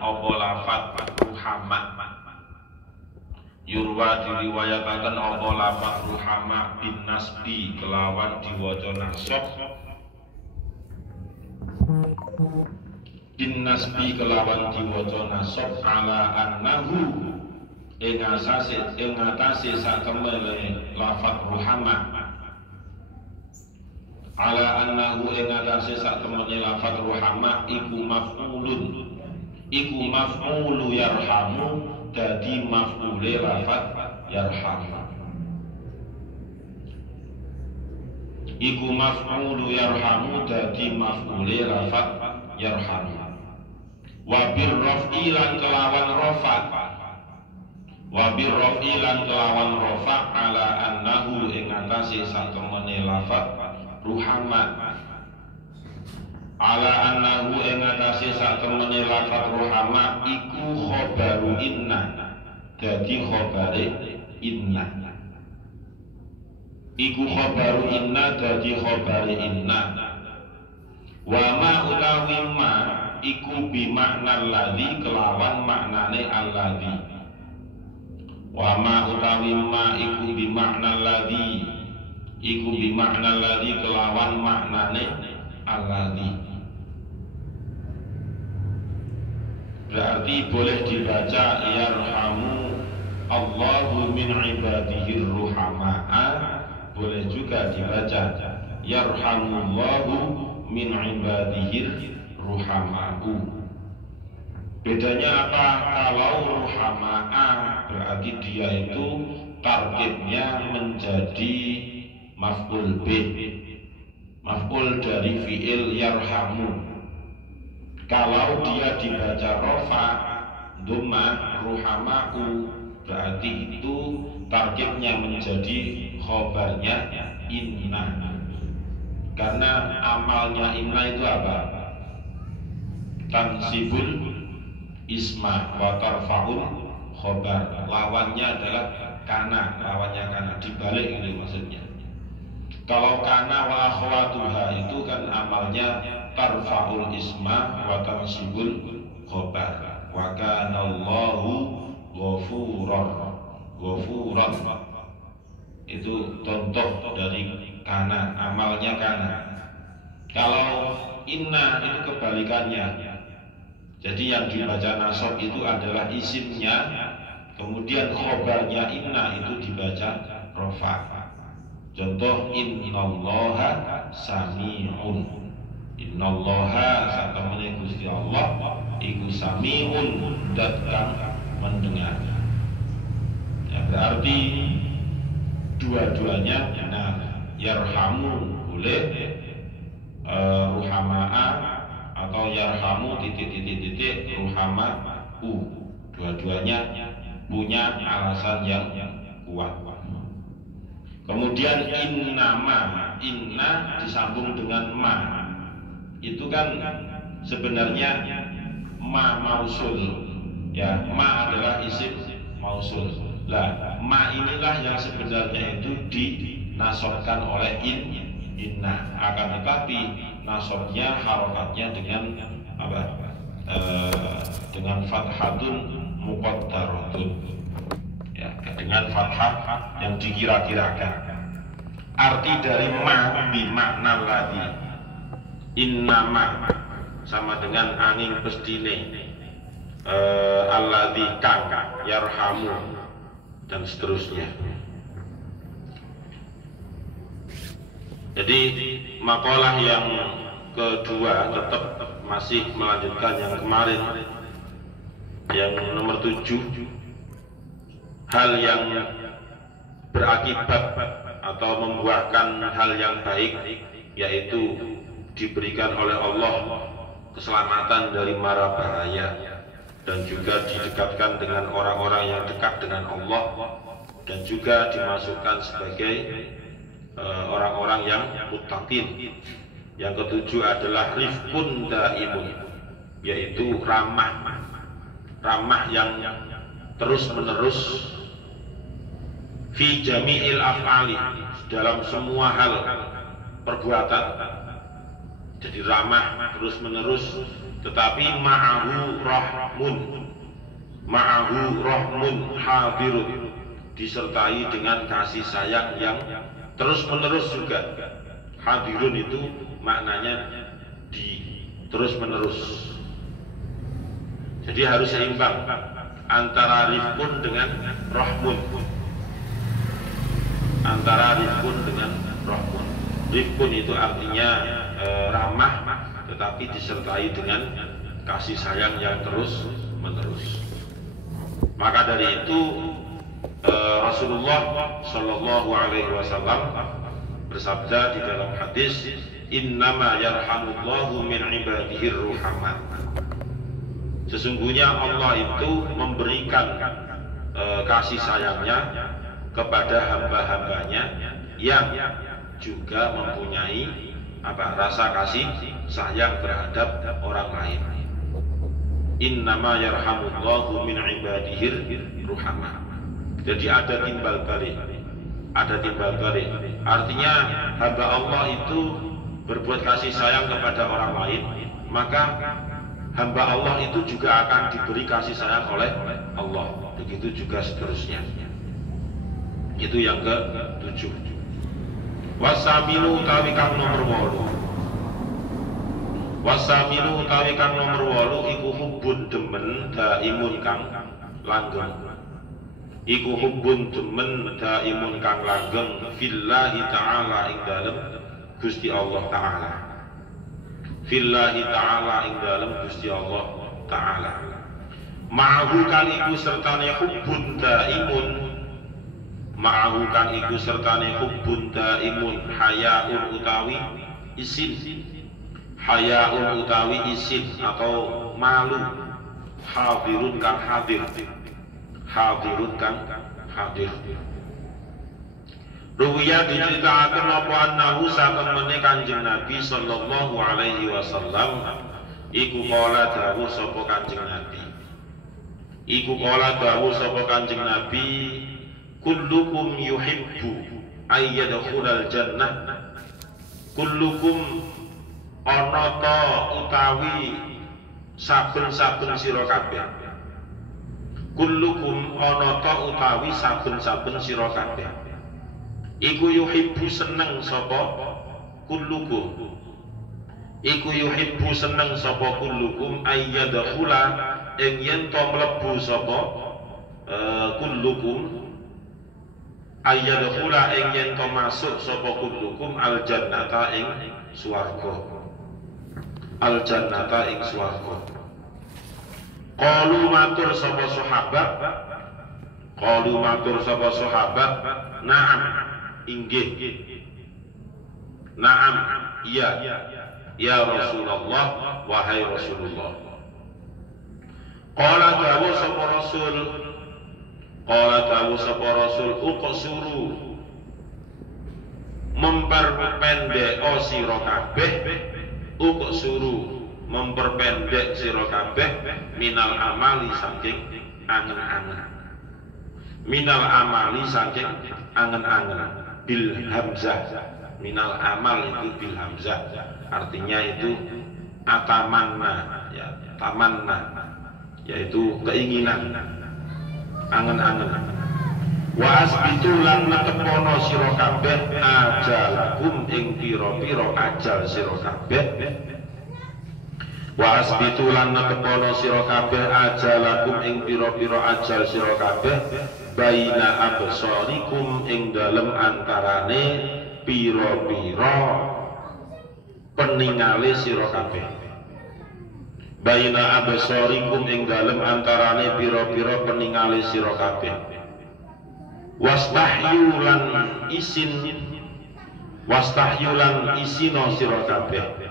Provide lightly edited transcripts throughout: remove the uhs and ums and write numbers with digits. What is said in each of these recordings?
apa lafat ruhama. Yurwa diriwayataken apa lafat ruhama bin nasbi kelawan diwaca nasab. Bin nasbi kelawan diwaca nasab ala annahu ing atase sakemene lafat ruhama. Ala annahu ing atase sakemene lafat ruhama iku maf'ulun. Iku maf'ulu yarhamu dadi maf'ule lafat yarhamu. Iku maf'ulu yarhamu dadi maf'ule lafat yarhamu. Wa bir raf'i lan kelawan rafa. Wa bir raf'i lan kelawan rafa ala annahu ing atase sakemene lafat ruhama. Ala annahu ing atase sakemene lafat ruhama iku khobaru inna dadi khobare inna. Iku khobaru inna dadi khobare inna. Wa ma utawi ma iku bi makna alladzi kelawan maknane alladzi. Wa ma utawi ma iku bi makna alladzi. Iku bi makna alladzi kelawan maknane alladzi. Berarti boleh dibaca yarhamu Allahu min ibadihi ruhama'a, boleh juga dibaca yarhamullahu min ibadihi ruhama'u. Bedanya apa? Kalau ruhama'a berarti dia itu targetnya menjadi maf'ul bih, maf'ul dari fi'il yarhamu. Kalau dia dibaca rofa dhamma ruhama'u berarti itu targetnya menjadi khobarnya inna. Karena amalnya inna itu apa? Tansibul isma wa tarfa'ul khobar. Lawannya adalah kana, lawannya kana, dibalik itu maksudnya. Kalau kana wa akhwatuha itu kan amalnya tarfa'ul isma wa tansibul khobar. Wa kana Allahu ghafuran. Ghafuran itu contoh dari kana, amalnya kana. Kalau inna itu kebalikannya. Jadi yang dibaca nasab itu adalah isimnya, kemudian khobarnya inna itu dibaca rofa. Contoh innallaha sami'un. Innallaha satamene Gusti Allah iku sami'un dat kang mendengar. Ya, berarti dua-duanya benar. Yarhamu boleh ruhama'a atau yarhamu titik ruhama'u. Dua-duanya punya alasan yang kuat. Kemudian innama, inna disambung dengan ma. Itu kan sebenarnya ma mausul. Ya, ma adalah isim mausul. Lah, ma inilah yang sebenarnya itu dinasobkan oleh inna. Akan tetapi nasobnya harokatnya dengan apa? Dengan fathatun muqaddaratun. Ya, dengan fathah yang dikira-kirakan. Arti dari ma bi makna ladzi. Innama sama dengan angin pestine, alladzi kang yarhamu dan seterusnya. Jadi makalah yang kedua tetap masih melanjutkan yang kemarin, yang nomor 7, hal yang berakibat atau membuahkan hal yang baik, yaitu diberikan oleh Allah keselamatan dari mara bahaya dan juga didekatkan dengan orang-orang yang dekat dengan Allah dan juga dimasukkan sebagai orang-orang yang muttaqin. Yang ketujuh adalah rifqun daimun, yaitu ramah yang terus menerus fi jami'il af'ali, dalam semua hal perbuatan. Jadi ramah terus menerus tetapi ma'ahu rahmun hadirun, disertai dengan kasih sayang yang terus menerus juga. Hadirun itu maknanya terus menerus. Jadi harus seimbang antara rifqun dengan rahmun. Antara rifqun dengan rahmun. Rifqun itu artinya ramah, tetapi disertai dengan kasih sayang yang terus menerus. Maka dari itu Rasulullah Shallallahu Alaihi Wasallam bersabda di dalam hadis, innama yarhamullahu min ibadihir ruhama. Sesungguhnya Allah itu memberikan kasih sayangnya kepada hamba-hambanya yang juga mempunyai rasa kasih sayang terhadap orang lain. Innama yarhamullahu min ibadihir ruhama. Jadi ada timbal balik. Artinya hamba Allah itu berbuat kasih sayang kepada orang lain, maka hamba Allah itu juga akan diberi kasih sayang oleh Allah. Begitu juga seterusnya. Itu yang ke-7. Wasamilu utawi kang nomor 8. Wasamilu utawi kang nomor 8 iku hubbun demen daimun kang langgeng. Iku hubbun demen daimun kang langgeng fillahi ta'ala ing dalem Gusti Allah Ta'ala. Fillahi ta'ala ing dalem Gusti Allah Ta'ala. Ma'ahu kan iku sertane hubbun daimun. Ma'ahu kan iku sertane hubbun daimun hayaun utawi isin. Hayaun utawi isin atau malu. Hadirun kan hadir. Hadirun kan hadir. Ruwiyah diceritakan apa annahu satemene Kanjeng Nabi sallallahu alaihi wasallam iku qala dawuh sapa Kanjeng Nabi. Iku qala dawuh sapa Kanjeng Nabi, kullukum yuhibbu ayyadkhulal jannah. Kullukum ana ta utawi saben-saben sira kabeh. Kullukum ana ta utawi saben-saben sira kabeh. Iku yuhibbu seneng sapa kullukum. Iku yuhibbu seneng sapa kullukum ayyadkhula ing yen to mlebu sapa kullukum ayyadkhula ing yen to masuk sapa kullukum al jannata ing swarga. Al jannata ing swarga. Qalu matur sapa sahabat. Qalu matur sapa sahabat, na'am. Inggih. Naam, iya. Ya Rasulullah, wahai Rasulullah. Qala dawuh sapa Rasul. Qala dawuh sapa Rasul, uqsuru. Memperpendek sira kabeh. Uqsuru, memperpendek sira kabeh minal amali saking angen-angen. Minal amali saking angen-angen. Bil hamzah, minal amal itu bil hamzah, artinya itu atamanna, ya, tamanna, yaitu keinginan, angen-angen. Wa asbitu lan netepono sira kabeh ajalakum ing pira-pira ajal sira kabeh. Wa asbitu lan netepono sira kabeh ajalakum ing pira-pira ajal sira kabeh. Baina absarikum ing dalem antarane pira-pira peningale sira kabeh. Baina absarikum ing dalem antarane pira-pira peningale sira kabeh. Wastahyulan isin. Wastahyulan isina sira kabeh.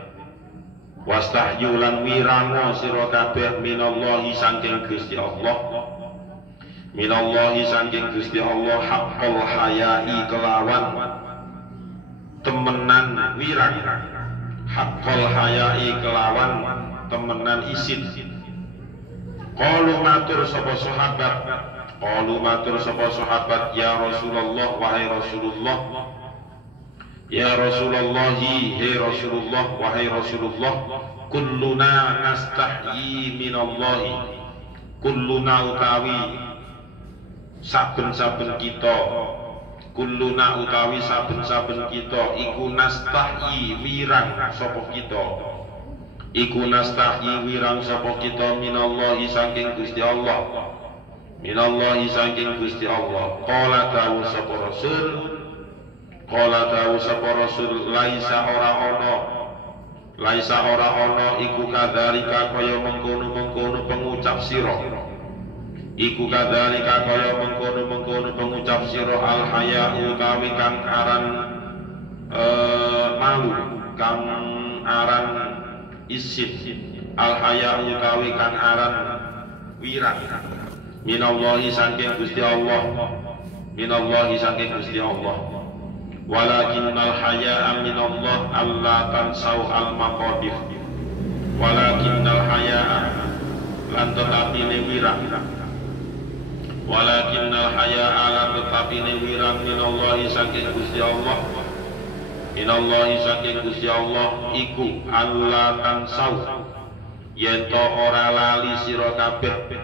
Wastahyulan wirana sira kabeh minallahi saking Gusti Allah. Minallahi saking Gusti Allah haqqal hayai kelawan temenan wirang. Haqqal hayai kelawan temenan isin. Qalu matur sapa sahabat. Qalu matur sapa sahabat, ya Rasulullah, wahai Rasulullah. Ya Rasulullah, hei Rasulullah, wahai Rasulullah. kulluna nastahyi minallahi, kulluna utawi saben-saben kita, kulluna utawi saben-saben kita iku nastahyi wirang sapa kita, iku nastahyi wirang sapa kita minallahi saking Gusti Allah, minallahi saking Gusti Allah. Qala dawu sapa Rasul, qala dawu sapa Rasul, laisa ora ana iku kadzalika kaya mengkono-mengkono pengucap sira, iku kadzalika kaya mengkono-mengkono pengucap sira al haya utawi kang aran malu, kang aran isin, al haya utawi kang aran wirang, minallahi saking Gusti Allah, minallahi saking Gusti Allah. Walakinnal haya'a minallah alla tansau al maqadir, walakinnal haya'a lan tetapine wirang, walakinnal haya'a lan tetapine wirang minallahi saking Gusti Allah, minallahi saking Gusti Allah iku alla tansau yen to ora lali sira kabeh,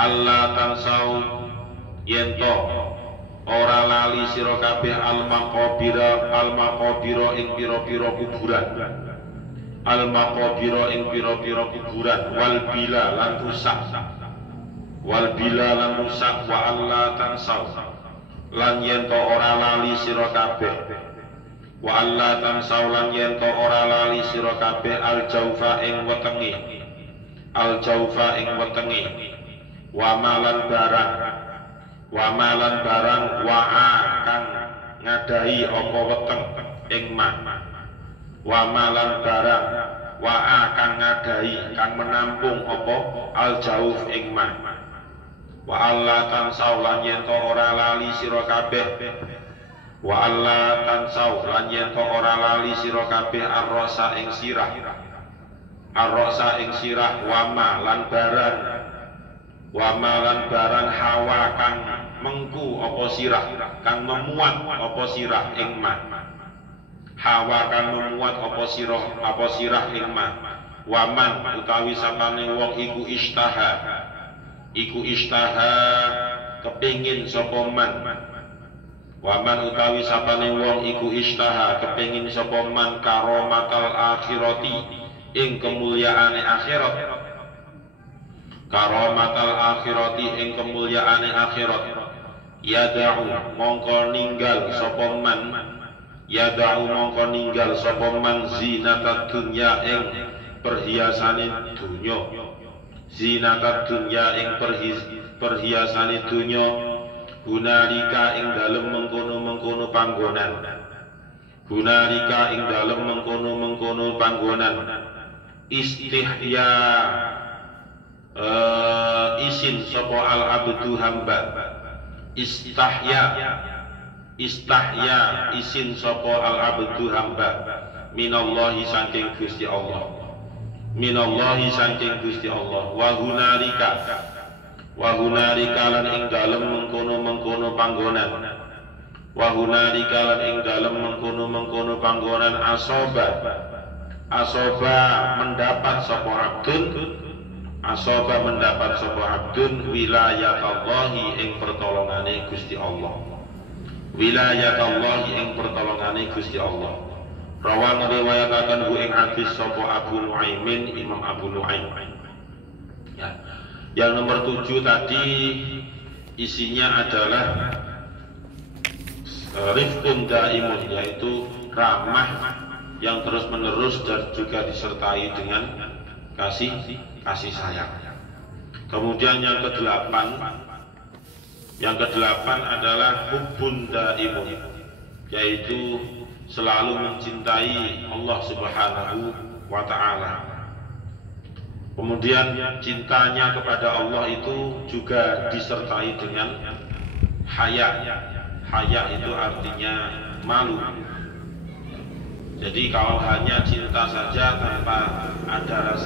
alla tansau yen to ora lali sira kabeh al maqabira ing pira-pira kuburan, al maqabira ing pira-pira kuburan, wal bila lan rusak, wal bila lan rusak, wa alla tansau lan yen to ora lali sira kabeh, wa alla tansau lan yen to ora lali sira kabeh al jaufa ing wetenge, al jaufa ing wetenge, wa malan barang, wa malan barang wa'a kang ngadahi apa weteng ing ma, wa malan barang wa'a kang ngadahi kang menampung apa al jauf ing ma, wa alla tansau lan yen to ora lali sira kabeh, wa alla tansau lan yen to ora lali sira kabeh arrosa ing sirah, arrosa ing sirah, wa malan barang, wa malan barang hawa kang mengku apa sirah, kang memuat apa sirah ing ma, hawa kang memuat apa sirah ing ma, waman utawi sapane wong iku istaha kepingin sapa man, waman utawi sapane wong iku istaha kepingin sapa man karomatal akhirati ing kemuliaane akhirat, karomatal akhirati ing kemuliaane akhirat, yada'u mongko ninggal sapa man, yada'u mongko ninggal sapa man zinatat dunya ing perhiasane dunya, zinatat dunya ing perhiasane dunya, hunalika ing dalem mengkono-mengkono panggonan, hunalika ing dalem mengkono-mengkono panggonan, istihya isin sapa al abdu hamba, istahya isin sapa al abdu hamba, minallahi saking Gusti Allah, minallahi saking Gusti Allah, wa hunalika lan ing dalem mengkono-mengkono panggonan, wa hunalika lan ing dalem mengkono-mengkono panggonan asoba mendapat sapa abdun, asoba mendapat sapa abdun wilayatallahi ing pertolongane Gusti Allah, wilayatallahi ing pertolongane Gusti Allah. Rawan riwayataken hu ing hadis sapa Abu Nuaimin, Imam Abu Nuaim. Ya. Yang nomor 7 tadi isinya adalah rifqun daimun, yaitu ramah yang terus menerus dan juga disertai dengan kasih sayang. Kemudian yang kedelapan adalah hubbun daimun, yaitu selalu mencintai Allah Subhanahu wa ta'ala. Kemudian cintanya kepada Allah itu juga disertai dengan haya. Haya itu artinya malu. Jadi kalau hanya cinta saja tanpa ada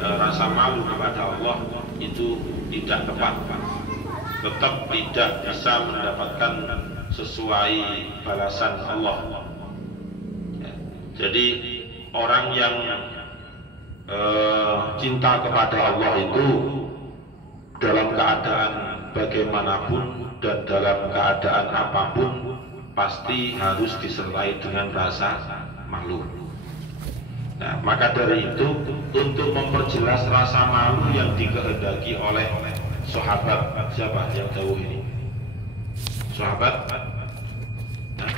rasa malu kepada Allah, itu tidak tepat, tetap tidak bisa mendapatkan sesuai balasan Allah. Jadi orang yang cinta kepada Allah itu dalam keadaan bagaimanapun dan dalam keadaan apapun pasti harus disertai dengan rasa malu. Nah, maka dari itu untuk memperjelas rasa malu yang dikehendaki oleh sahabat, siapa yang jauh ini? Sahabat? Nah,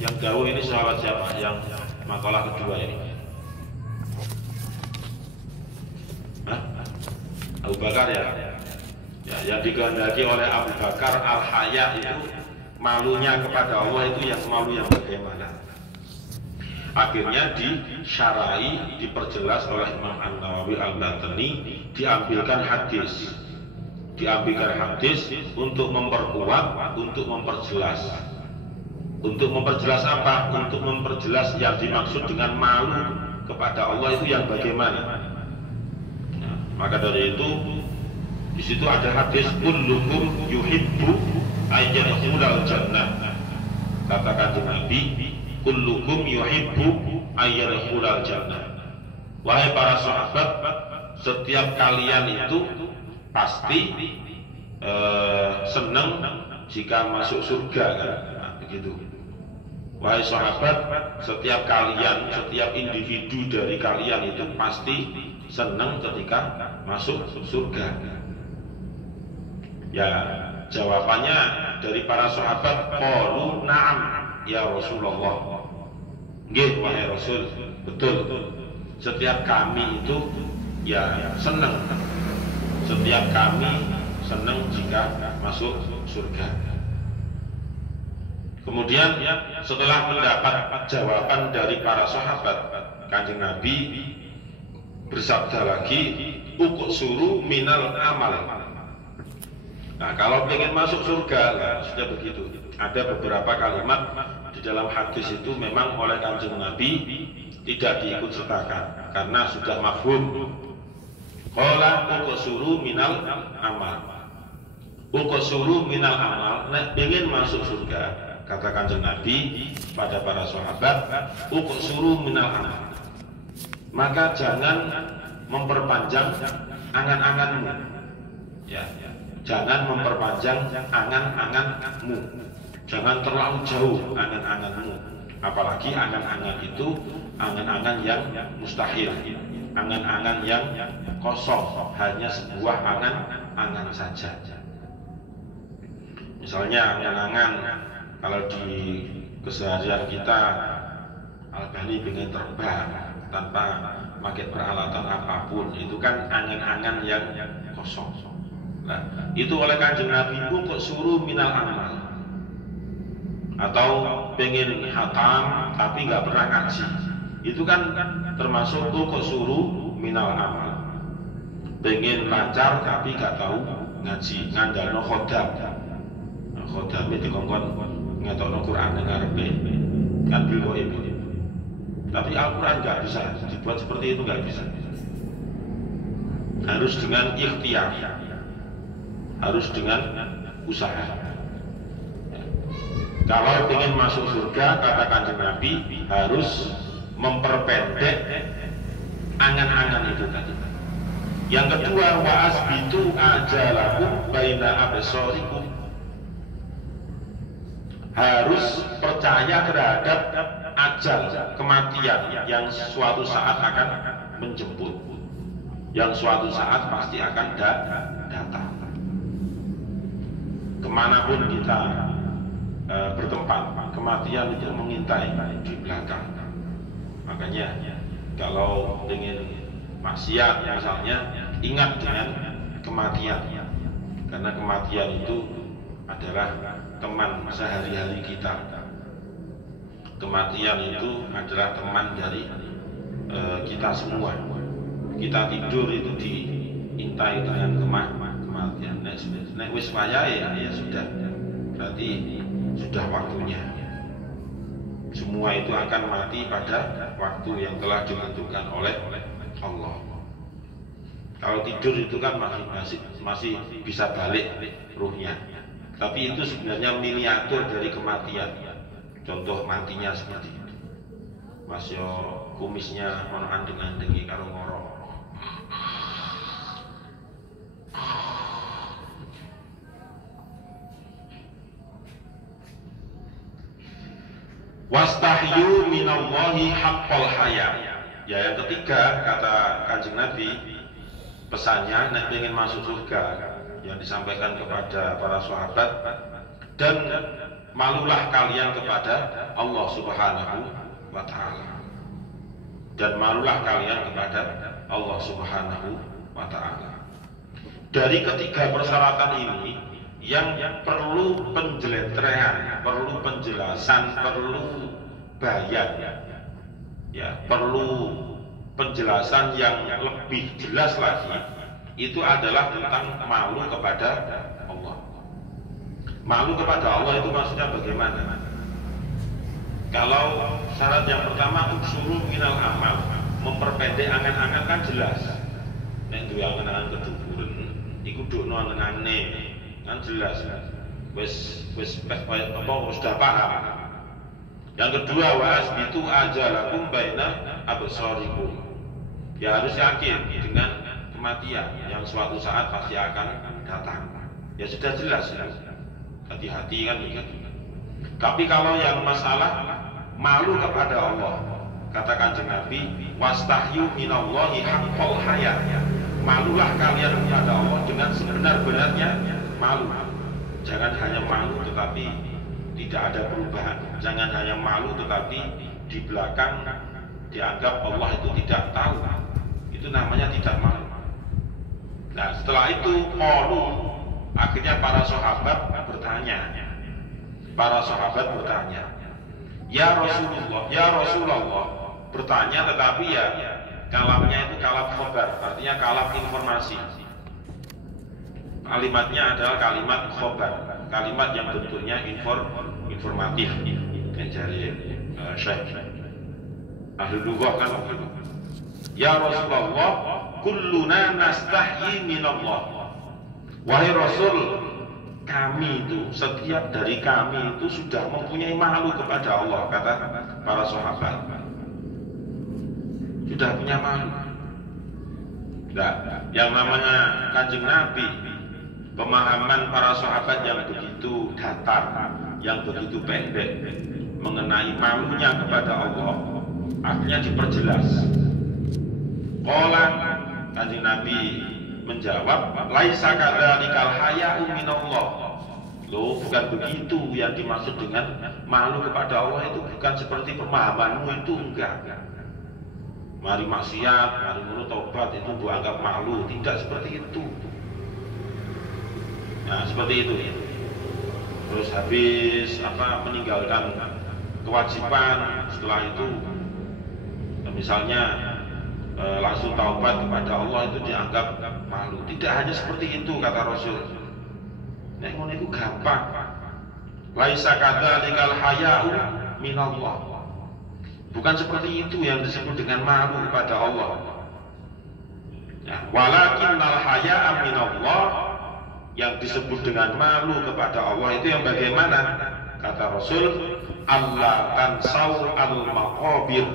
yang jauh ini sahabat siapa? Yang makalah kedua ini? Hah? Abu Bakar ya? Ya, yang dikehendaki oleh Abu Bakar al-haya itu malunya kepada Allah itu yang malu yang bagaimana? Akhirnya disyarai, diperjelas oleh Imam An-Nawawi Al-Batani, diambilkan hadis untuk memperkuat, untuk memperjelas. Untuk memperjelas apa? Untuk memperjelas yang dimaksud dengan malu kepada Allah itu yang bagaimana. Nah, maka dari itu di situ ada hadis kullukum yuhibbu ayyadkhulal jannah. Katakan Nabi, kullukum yuhibbu ayyadkhulal jannah. Wahai para sahabat, setiap kalian itu pasti senang jika masuk surga kan? Nah, begitu. Wahai sahabat, setiap kalian, setiap individu dari kalian itu pasti senang ketika masuk surga. Ya, jawabannya dari para sahabat, qalu na'am ya Rasulullah. Nggih wahai Rasul, betul. Setiap kami itu ya senang. Setiap kami senang jika masuk surga. Kemudian setelah mendapat jawaban dari para sahabat, Kanjeng Nabi bersabda lagi, uqsuru minal amal. Nah, kalau ingin masuk surga, nah, sudah begitu. Ada beberapa kalimat di dalam hadis itu memang oleh Kanjeng Nabi tidak diikut sertakan karena sudah mafhum. Qala uqsuru minal amal. Uqsuru minal amal. Nah, ingin masuk surga, kata Kanjeng Nabi pada para sahabat, uqsuru minal amal. Maka jangan memperpanjang angan-anganmu. Ya. Jangan memperpanjang angan-anganmu. Jangan terlalu jauh angan-anganmu. Apalagi angan-angan itu angan-angan yang mustahil, angan-angan yang kosong, hanya sebuah angan-angan saja. Misalnya angan-angan kalau di keseharian kita, Al-Bani ingin terbang tanpa pakai peralatan apapun, itu kan angan-angan yang kosong. Nah, itu oleh Kanjeng Nabi kok suruh minal amal. Atau pengen hatam tapi nggak pernah ngaji, itu kan termasuk kok suruh minal amal. Pengen lancar tapi nggak tahu ngaji, ngandalno khodam. Nah, khodam itu kongkon ngetokno Quran ngarepe kan bilo ibu. Tapi Al-Quran nggak bisa dibuat seperti itu, nggak bisa. Harus dengan ikhtiar, harus dengan usaha. Kalau ingin masuk surga, kata Kanjeng Nabi, harus memperpendek angan-angan itu tadi. Yang kedua, wa asbitu ajalakum baina absarikum. Harus percaya terhadap ajal, kematian yang suatu saat akan menjemput, yang suatu saat pasti akan datang. Kemanapun kita bertempat, kematian itu mengintai di belakang. Makanya kalau ingin maksiat misalnya, ingat dengan kematian, karena kematian itu adalah teman sehari-hari kita. Kematian itu adalah teman dari kita semua. Kita tidur itu diintai dengan kematian. Nek wis wayahe ya sudah, berarti sudah waktunya. Semua itu akan mati pada waktu yang telah ditentukan oleh Allah. Kalau tidur itu kan masih bisa balik ruhnya. Tapi itu sebenarnya miniatur dari kematian. Contoh matinya seperti itu. Mas yo kumisnya ono andeng-andengi karo ngoro. Wastahyu minallahi haqqal haya. Ya, yang ketiga kata Kanjeng Nabi, pesannya nek ingin masuk surga yang disampaikan kepada para sahabat, dan malulah kalian kepada Allah Subhanahu wa taala. Dan malulah kalian kepada Allah Subhanahu wa taala. Dari ketiga persyaratan ini yang perlu penjeleteran, perlu penjelasan, perlu bayar, ya, perlu penjelasan yang lebih jelas lagi, itu adalah tentang malu kepada Allah. Malu kepada Allah itu maksudnya bagaimana? Kalau syarat yang pertama uksuru minal amal, memperpendek angan-angan kan jelas. Nek duwe angan-angan keduburan, iku dokno angan-angane kan jelas, wis sudah paham. Yang kedua, wasbitu ajalakum baina absarikum. Ya harus yakin dengan kematian yang suatu saat pasti akan datang. Ya sudah jelas, hati-hati kan gitu. Tapi kalau yang masalah malu kepada Allah, kata Kanjeng Nabi, wastahyu minallahi haqqal haya. Malulah kalian kepada Allah dengan sebenar-benarnya malu. Jangan hanya malu tetapi tidak ada perubahan. Jangan hanya malu tetapi di belakang dianggap Allah itu tidak tahu. Itu namanya tidak malu. Nah, setelah itu akhirnya para sahabat bertanya. Ya Rasulullah, bertanya tetapi ya kalamnya itu kalam khobar, artinya kalam informasi. Kalimatnya adalah kalimat khobar, kalimat yang bentuknya informatif. Mencari Syekh ahli lughah kan begitu. Ya Rasulullah, kulluna nastahyi minallah. Wahai Rasul, kami itu, setiap dari kami itu sudah mempunyai malu kepada Allah, kata para sahabat. Sudah punya malu. Nah, yang namanya Kanjeng Nabi, pemahaman para sahabat yang begitu datar, yang begitu pendek mengenai malunya kepada Allah, akhirnya diperjelas. Qala, Kanjeng Nabi menjawab, laisa kadzalikal haya'u minallah. Loh, bukan begitu yang dimaksud dengan malu kepada Allah itu, bukan seperti pemahamanmu itu, enggak. Mari maksiat, mari menurut taubat itu dianggap malu, tidak seperti itu. Nah, seperti itu ya. Terus habis meninggalkan kewajiban, setelah itu misalnya langsung taubat kepada Allah itu dianggap malu. Tidak hanya seperti itu kata Rasul. Nek ngono iku gampang. Laisa kadzalikal haya'u minallah. Bukan seperti itu yang disebut dengan malu kepada Allah. Ya, walakinnal haya'a minallah, yang disebut dengan malu kepada Allah itu yang bagaimana? Kata Rasul, Allah tansau al-maqabir.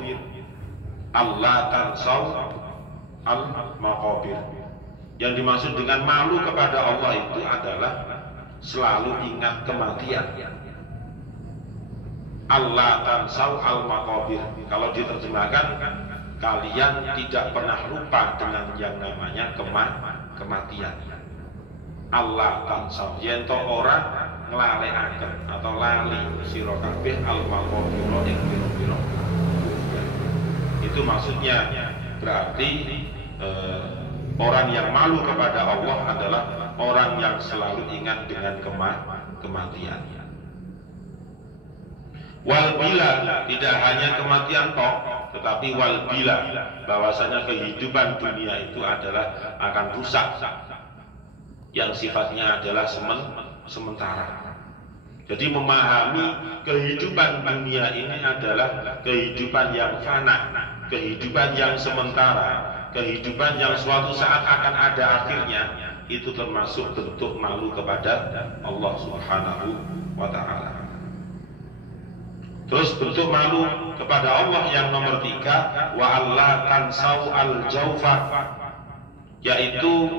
Allah tansau al-maqabir. Yang dimaksud dengan malu kepada Allah itu adalah selalu ingat kematian. Allah tansau al-maqabir. Kalau diterjemahkan, kalian tidak pernah lupa dengan yang namanya kematian. Allah tansau, yento orang nglalekaken atau lali sira kabeh al-maqabir ing pira-pira. Itu maksudnya, berarti orang yang malu kepada Allah adalah orang yang selalu ingat dengan kematian. Wal bila, tidak hanya kematian toh, tetapi wal bila, bahwasanya kehidupan dunia itu adalah akan rusak, yang sifatnya adalah sementara. Jadi memahami kehidupan dunia ini adalah kehidupan yang fana, kehidupan yang sementara, kehidupan yang suatu saat akan ada akhirnya. Itu termasuk bentuk malu kepada Allah Subhanahu wa ta'ala. Terus bentuk malu kepada Allah yang nomor 3, wa alla tansau al-jaufa, yaitu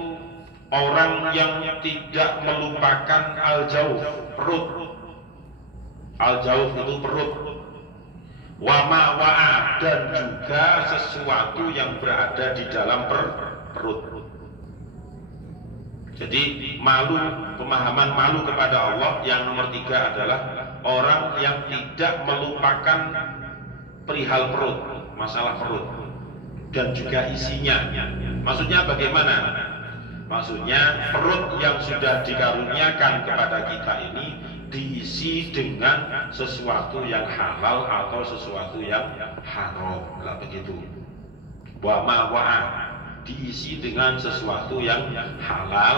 orang yang tidak melupakan al-jauf, perut. Al-jauf itu perut. Wa ma wa'a, dan juga sesuatu yang berada di dalam perut. Jadi malu, pemahaman malu kepada Allah yang nomor 3 adalah orang yang tidak melupakan perihal perut, masalah perut, dan juga isinya. Maksudnya bagaimana? Maksudnya perut yang sudah dikaruniakan kepada kita ini diisi dengan sesuatu yang halal atau sesuatu yang haram, lah begitu. Wa ma wa'a, diisi dengan sesuatu yang halal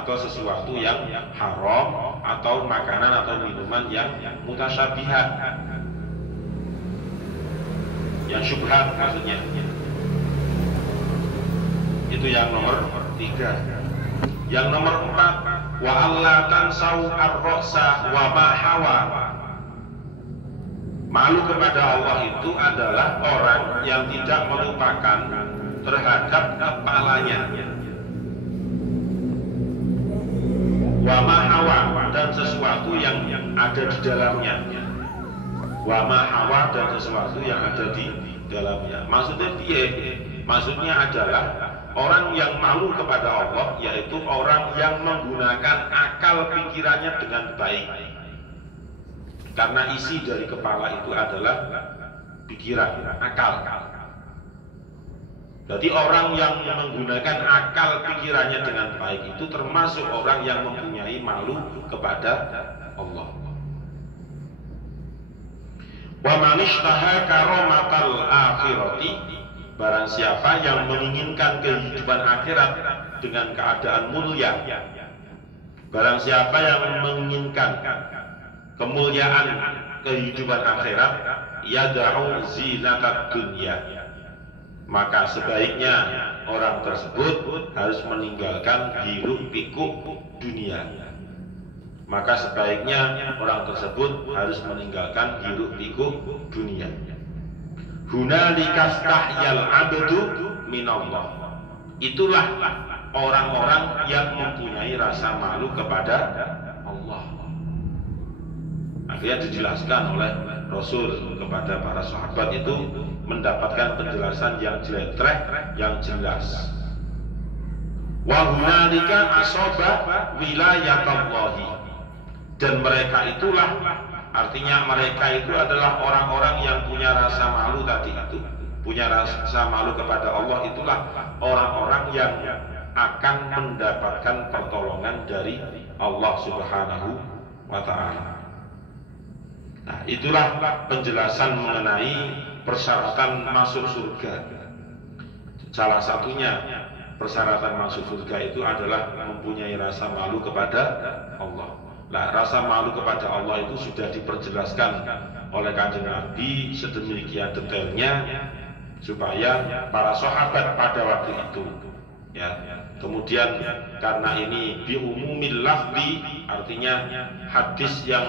atau sesuatu yang haram, atau makanan atau minuman yang mutasyabihat, yang syubhat maksudnya. Itu yang nomor 3. Yang nomor 4, wa alla tansau ar-ra'sa wa ma hawa. Malu kepada Allah itu adalah orang yang tidak melupakan terhadap kepalanya, wa ma hawa, dan sesuatu yang ada di dalamnya. Wa ma hawa, dan sesuatu yang ada di dalamnya. Maksudnya dia, maksudnya adalah orang yang malu kepada Allah yaitu orang yang menggunakan akal pikirannya dengan baik. Karena isi dari kepala itu adalah pikiran, akal. Jadi orang yang menggunakan akal pikirannya dengan baik itu termasuk orang yang mempunyai malu kepada Allah. Wa man ishtaha karamatal akhirati, barang siapa yang menginginkan kehidupan akhirat dengan keadaan mulia, barang siapa yang menginginkan kemuliaan kehidupan akhirat, yad'u zinatat dunya, maka sebaiknya orang tersebut harus meninggalkan hiruk pikuk dunia. Maka sebaiknya orang tersebut harus meninggalkan hiruk pikuk dunia. Hunalika stahyal abdu minallah. Itulah orang-orang yang mempunyai rasa malu kepada Allah. Akhirnya dijelaskan oleh Rasul kepada para sahabat itu mendapatkan penjelasan yang jelas, yang jelas. Wa hunalika asaba wilayatallahi, dan mereka itulah, artinya mereka itu adalah orang-orang yang punya rasa malu tadi itu, punya rasa malu kepada Allah, itulah orang-orang yang akan mendapatkan pertolongan dari Allah Subhanahu wa ta'ala. Nah, itulah penjelasan mengenai persyaratan masuk surga. Salah satunya persyaratan masuk surga itu adalah mempunyai rasa malu kepada Allah. Nah, rasa malu kepada Allah itu sudah diperjelaskan oleh Kanjeng Nabi sedemikian detailnya supaya para sahabat pada waktu itu, ya. Kemudian karena ini biumumil lafzi, artinya hadis yang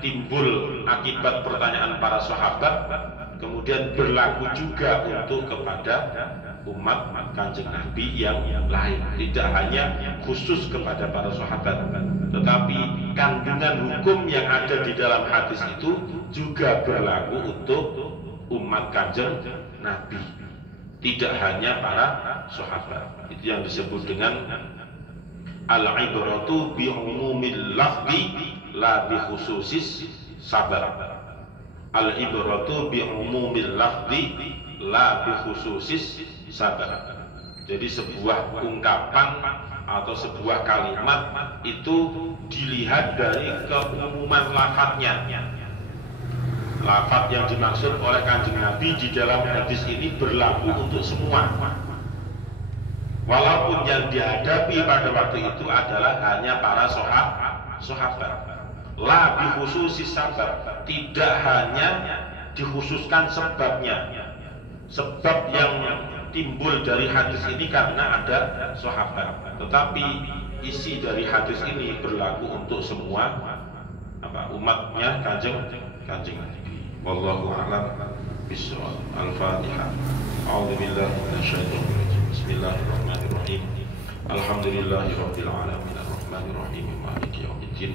timbul akibat pertanyaan para sahabat, kemudian berlaku juga untuk kepada umat Kanjeng Nabi yang lain, tidak hanya khusus kepada para sahabat, tetapi kandungan hukum yang ada di dalam hadis itu juga berlaku untuk umat Kanjeng Nabi, tidak hanya para sahabat. Itu yang disebut dengan al-ibratu bi umumil lafzi la bi khususis sabab. Al-ibratu bi umumil lafzi la bi khususis sabab. Jadi sebuah ungkapan atau sebuah kalimat itu dilihat dari keumuman lafadznya. Lafadz yang dimaksud oleh Kanjeng Nabi di dalam hadis ini berlaku untuk semua. Walaupun yang dihadapi pada waktu itu adalah hanya para sahabat. La bi khususis sabab, tidak hanya dikhususkan sebabnya. Sebab yang timbul dari hadis ini karena ada sahabat, tetapi isi dari hadis ini berlaku untuk semua umatnya Kanjeng Nabi. Wallahu a'lam bishawab. Al-Fatihah. A'udzubillahi minasyaitonir rajim. Bismillahirrahmanirrahim. Alhamdulillahirabbil alamin arrahmanir rahim maliki yaumiddin.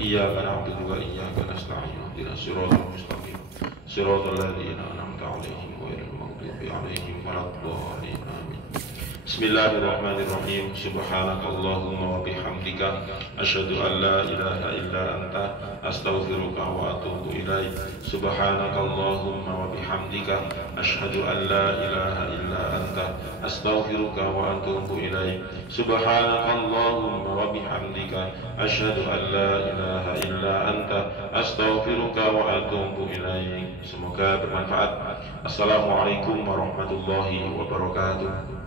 Iyyaka na'budu wa iyyaka nasta'in. Ihdinas siratal mustaqim. Siratal ladzina an'amta 'alaihim ghairil maghdubi 'alaihim waladdallin. Amin. Bismillahirrahmanirrahim. Subhanakallahumma wa bihamdika asyhadu an la ilaha illa anta astaghfiruka wa atubu ilaik. Subhanakallahumma wa bihamdika asyhadu an la ilaha illa anta astaghfiruka wa atubu ilaik. Subhanakallahumma wa bihamdika asyhadu an la ilaha illa anta astaghfiruka wa atubu ilaik. Semoga bermanfaat. Assalamualaikum warahmatullahi wabarakatuh.